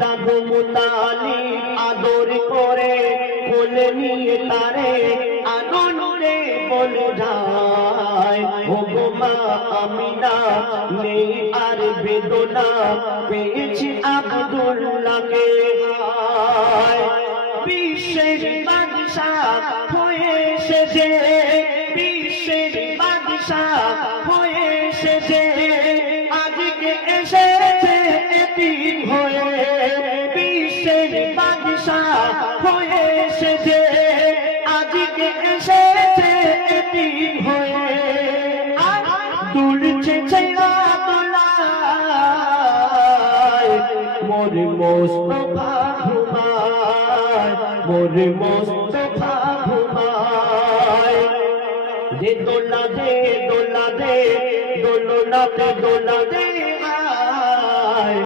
দাদু মুতালি আদর করে কোলে নিয়ে তারে আনন্দে বলে যায় ও গো মা আমিনা নেই আর বেদনা পেয়েছি আব্দুল্লাহকে বিশ্বের বাদশাহ হয়ে এসেছে বিশ্বের বাদশাহ হয়ে এসেছে আজকে এসেছে এতিম হয়ে বিশ্বের বাদশাহ হয়ে এসেছে আজকে এসেছে এতিম হয়ে দুলছে ছেড়া দোলায় মোর মোস্তফা ঘুমায় মোর মোস্তফা ঘুমায় দে দোলা দে দোলা দে দোলনাতে দোলা দে